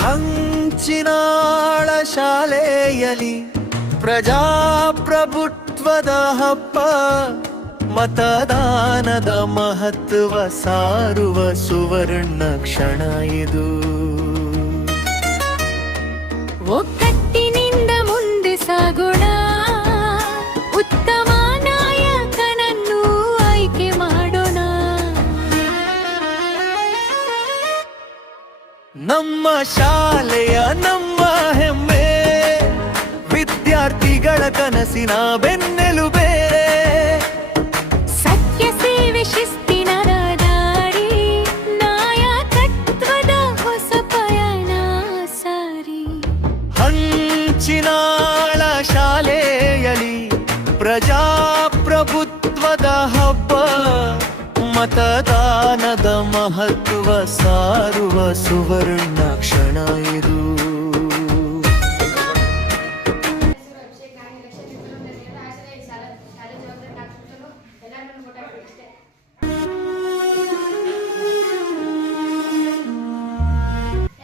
ಹಂಚಿನಾಳ ಶಾಲೆಯಲ್ಲಿ ಪ್ರಜಾಪ್ರಭುತ್ವದ ಹಬ್ಬ, ಮತದಾನದ ಮಹತ್ವ ಸಾರುವ ಸುವರ್ಣ ಕ್ಷಣ ಇದು. ಒಗ್ಗಟ್ಟಿನಿಂದ ಮುಂದೆ ಸಾಗೋಣ, ಉತ್ತಮ ನಾಯಕನನ್ನು ಆಯ್ಕೆ ಮಾಡೋಣ. ನಮ್ಮ ಶಾಲೆಯ ನಮ್ಮ ಹೆಮ್ಮೆ, ವಿದ್ಯಾರ್ಥಿಗಳ ಕನಸಿನ ಬೆನ್ನೆಲುಬೆ. ಸತ್ಯ ಸೇವೆ ಶಿಸ್ತಿನ ದಾರಿ, ನಾಯಕತ್ವದ ಹೊಸ ಪಯಣ ಸಾರಿ. ಹಂಚಿನಾಳ ಶಾಲೆಯಲ್ಲಿ ಪ್ರಜಾಪ್ರಭುತ್ವದ ಹಬ್ಬ, ಮತದಾನದ ಮಹತ್ವ ಸಾರುವ ಸುವರ್ಣ ಕ್ಷಣ ಇದು.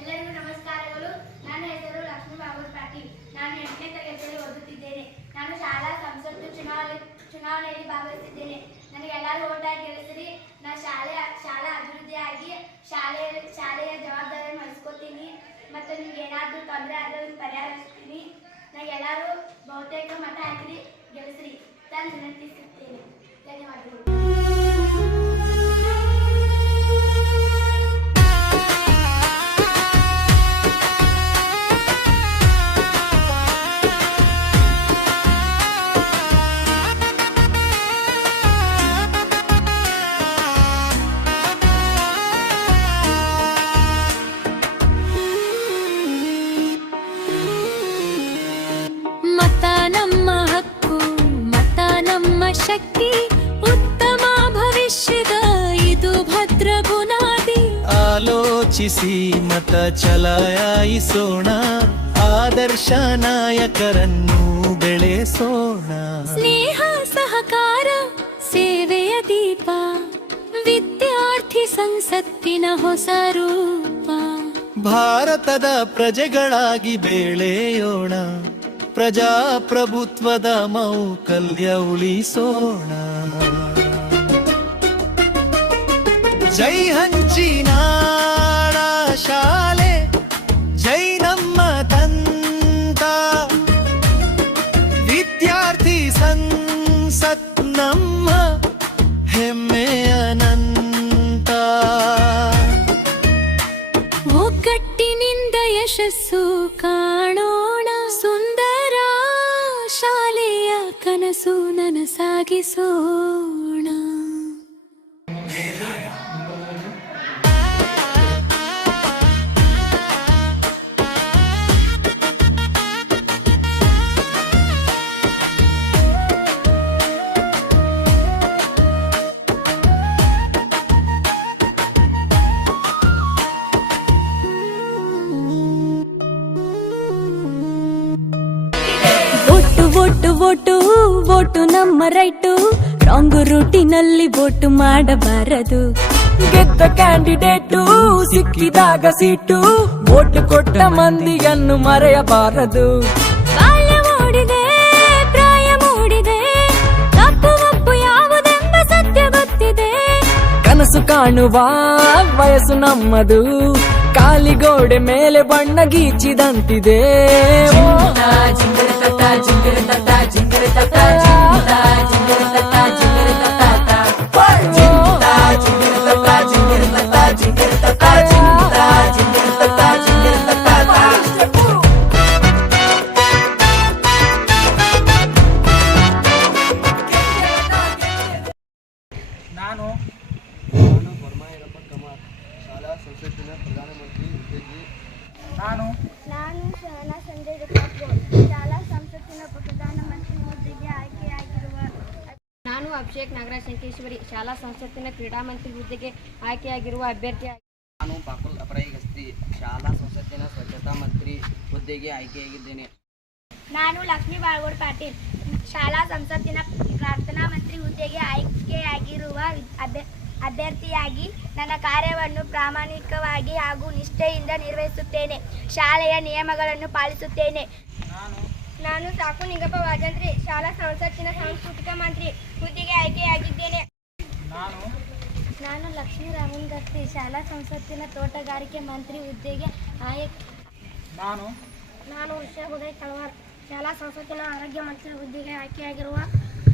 ಎಲ್ಲರಿಗೂ ನಮಸ್ಕಾರಗಳು. ನನ್ನ ಹೆಸರು ಲಕ್ಷ್ಮೀ ಬಾಬು ಪಾಟೀಲ್. ನಾನು 8ನೇ ತರಗತಿಯಲ್ಲಿ ಓದುತ್ತಿದ್ದೇನೆ. ನಾನು ಶಾಲಾ ಸಂಸತ್ತು ಚುನಾವಣೆಯಲ್ಲಿ ಭಾಗವಹಿಸಿದ್ದೇನೆ. ನನಗೆ ಎಲ್ಲರೂ ಓಟ್ ಹಾಕಿ ಗೆಲ್ಲಿಸಿರಿ. ನಾನು ಶಾಲಾ ಅಭಿವೃದ್ಧಿಯಾಗಿ ಶಾಲೆಯ ಜವಾಬ್ದಾರಿಯನ್ನು ವಹಿಸ್ಕೊತೀನಿ ಮತ್ತು ನಿಮ್ಗೆ ಏನಾದರೂ ತೊಂದರೆ ಆದರೆ ಪರಿಹರಿಸ್ತೀನಿ. ನನಗೆ ಎಲ್ಲರೂ ಬಹುತೇಕ ಮತ ಹಾಕಿರಿ, ಗೆಲ್ಲಿಸಿರಿ ಅಂತ ವಿನಂತಿಸುತ್ತೇನೆ. ಧನ್ಯವಾದಗಳು. ಮತ ನಮ್ಮ ಹಕ್ಕು, ಮತ ನಮ್ಮ ಶಕ್ತಿ, ಉತ್ತಮ ಭವಿಷ್ಯದ ಇದು ಭದ್ರ ಬುನಾದಿ. ಆಲೋಚಿಸಿ ಮತ ಚಲಾಯಿಸೋಣ, ಆದರ್ಶ ನಾಯಕರನ್ನು ಬೆಳೆಸೋಣ. ಸ್ನೇಹ ಸಹಕಾರ ಸೇವೆಯ ದೀಪ, ವಿದ್ಯಾರ್ಥಿ ಸಂಸತ್ತಿನ ಹೊಸ ರೂಪ. ಭಾರತದ ಪ್ರಜೆಗಳಾಗಿ ಬೆಳೆಯೋಣ, ಪ್ರಜಾಪ್ರಭುತ್ವದ ಮೌಕಲ್ಯ ಉಳಿಸೋಣ. ಜೈ ಹಂಚಿನಾಳ ಶಾಲೆ, ಜೈ ನಮ್ಮ ತಂತ, ವಿದ್ಯಾರ್ಥಿ ಸಂಸತ್ ನಮ್ಮ ಹೆಮ್ಮೆಯ ಅನಂತ. ಒಗ್ಗಟ್ಟಿನಿಂದ ಯಶಸ್ಸು ಕಾಣೋಣ, ಸುಂದರ ಶಾಲೆಯ ಕನಸು ನನಸಾಗಿಸೋಣ. ವೋಟು ವೋಟು ನಮ್ಮ ರೈಟು, ರಾಂಗ್ ರೂಟಿನಲ್ಲಿ ವೋಟು ಮಾಡಬಾರದು. ಗೆದ್ದ ಕ್ಯಾಂಡಿಡೇಟು ಸಿಕ್ಕಿದಾಗ ಸೀಟು, ವೋಟ್ ಕೊಟ್ಟ ಮಂದಿಯನ್ನು ಮರೆಯಬಾರದು. ಬಾಲ್ಯ ಮೂಡಿದೆ, ಪ್ರಾಯ ಮೂಡಿದೆ, ತಪ್ಪು ಒಪ್ಪು ಯಾವುದೆಂಬ ಸತ್ಯ ಗೊತ್ತಿದೆ. ಕನಸು ಕಾಣುವ ವಯಸ್ಸು ನಮ್ಮದು, ಕಾಲಿಗೋಡೆ ಮೇಲೆ ಬಣ್ಣ ಗೀಚಿದಂತಿದೆ. ನಾನು ಬರ್ಮಾಯರಪ್ಪ ಕಮಾರ್, ಶಾಲಾ ಸಂಸತ್ತಿನ ಪ್ರಧಾನಮಂತ್ರಿ ಹುದ್ದೆಗೆ. ನಾನು ಶಹನಾ ಸಂಜಯ್ ರಿಪಾರ್ಟ್ಗೋಳ್, ಶಾಲಾ ಸಂಸತ್ತಿನ ಪ್ರಧಾನಮಂತ್ರಿ ಹುದ್ದೆಗೆ ಆಯ್ಕೆಯಾಗಿರುವ. ನಾನು ಅಭಿಷೇಕ್ ನಾಗರಾಜ್ ಶಂಕೇಶ್ವರಿ, ಶಾಲಾ ಸಂಸತ್ತಿನ ಕ್ರೀಡಾ ಮಂತ್ರಿ ಹುದ್ದೆಗೆ ಆಯ್ಕೆಯಾಗಿರುವ ಅಭ್ಯರ್ಥಿ. ನಾನು ಬಾಕುಲ್ ಅಪರಾಯಿ ಗಸ್ತಿ, ಶಾಲಾ ಸಂಸತ್ತಿನ ಸ್ವಚ್ಛತಾ ಮಂತ್ರಿ ಹುದ್ದೆಗೆ ಆಯ್ಕೆಯಾಗಿದ್ದೇನೆ. ನಾನು ಲಕ್ಷ್ಮೀ ಬಾಳ್ಗೋಡ್ ಪಾಟೀಲ್, ಶಾಲಾ ಸಂಸತ್ತಿನ ಪ್ರಾರ್ಥನಾ ಮಂತ್ರಿ ಹುದ್ದೆಗೆ ಆಯ್ಕೆಯಾಗಿರುವ ಅಭ್ಯರ್ಥಿಯಾಗಿ ನನ್ನ ಕಾರ್ಯವನ್ನು ಪ್ರಾಮಾಣಿಕವಾಗಿ ಹಾಗೂ ನಿಷ್ಠೆಯಿಂದ ನಿರ್ವಹಿಸುತ್ತೇನೆ. ಶಾಲೆಯ ನಿಯಮಗಳನ್ನು ಪಾಲಿಸುತ್ತೇನೆ. ನಾನು ಸಾಕು ನಿಂಗಪ್ಪ ವಾಜಂತ್ರಿ ಶಾಲಾ ಸಂಸತ್ತಿನ ಸಾಂಸ್ಕೃತಿಕ ಮಂತ್ರಿ ಹುದ್ದೆಗೆ ಆಯ್ಕೆಯಾಗಿದ್ದೇನೆ. ನಾನು ಲಕ್ಷ್ಮೀ ರಾಮನ್ ಗತ್ತಿ ಶಾಲಾ ಸಂಸತ್ತಿನ ತೋಟಗಾರಿಕೆ ಮಂತ್ರಿ ಹುದ್ದೆಗೆ ನಾನು ಉಷಾ ಉದಯ್ ತಳವಾರ್ ಶಾಲಾ ಸಂಸತ್ತಿನ ಆರೋಗ್ಯ ಮಂತ್ರಿ ಹುದ್ದೆಗೆ ಆಯ್ಕೆಯಾಗಿರುವ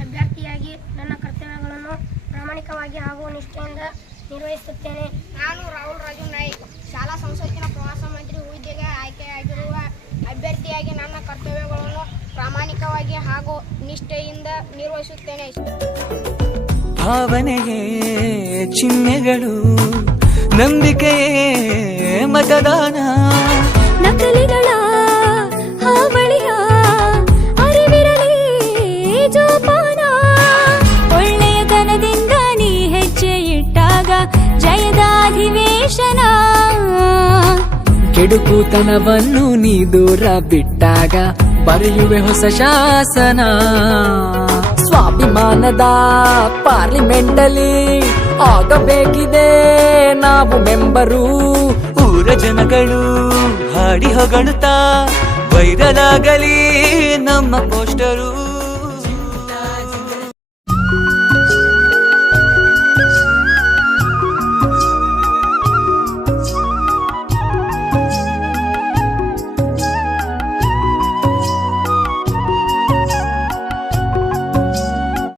ಅಭ್ಯರ್ಥಿಯಾಗಿ ನನ್ನ ಕರ್ತವ್ಯಗಳನ್ನು ಪ್ರಾಮಾಣಿಕವಾಗಿ ಹಾಗೂ ನಿಷ್ಠೆಯಿಂದ ನಿರ್ವಹಿಸುತ್ತೇನೆ. ನಾನು ರಾಹುಲ್ ರಾಜು ನಾಯ್ಕ್ ಶಾಲಾ ಸಂಸತ್ತಿನ ಪ್ರವಾಸ ಮಂತ್ರಿ ಹುದ್ದೆಗೆ ಆಯ್ಕೆಯಾಗಿರುವ ಅಭ್ಯರ್ಥಿಯಾಗಿ ನನ್ನ ಕರ್ತವ್ಯಗಳನ್ನು ಪ್ರಾಮಾಣಿಕವಾಗಿ ಹಾಗೂ ನಿಷ್ಠೆಯಿಂದ ನಿರ್ವಹಿಸುತ್ತೇನೆ. ಭಾವನೆಯೇ ಚಿಹ್ನೆಗಳು, ನಂಬಿಕೆಯೇ ಮತದಾನ. ನಕಲಿಗಳ ಹಾವಳಿಯ ಅರಿವಿರಲಿ ಜೋಪಾನ. ಒಳ್ಳೆಯತನದಿಂದ ನೀ ಹೆಜ್ಜೆ ಇಟ್ಟಾಗ ಜಯದ ಅಧಿವೇಶನ. ಕೆಡುಕುತನವನ್ನು ನೀ ದೂರ ಬಿಟ್ಟಾಗ ಬರೆಯುವೆ ಹೊಸ ಶಾಸನ. ಸ್ವಾಭಿಮಾನದ ಪಾರ್ಲಿಮೆಂಟಲ್ಲಿ ಆಗಬೇಕಿದೆ ನಾವು ಮೆಂಬರು. ಊರ ಜನಗಳು ಹಾಡಿ ಹೊಗಳುತ್ತಾ ವೈರಲ್ ಆಗಲಿ ನಮ್ಮ ಪೋಸ್ಟರು.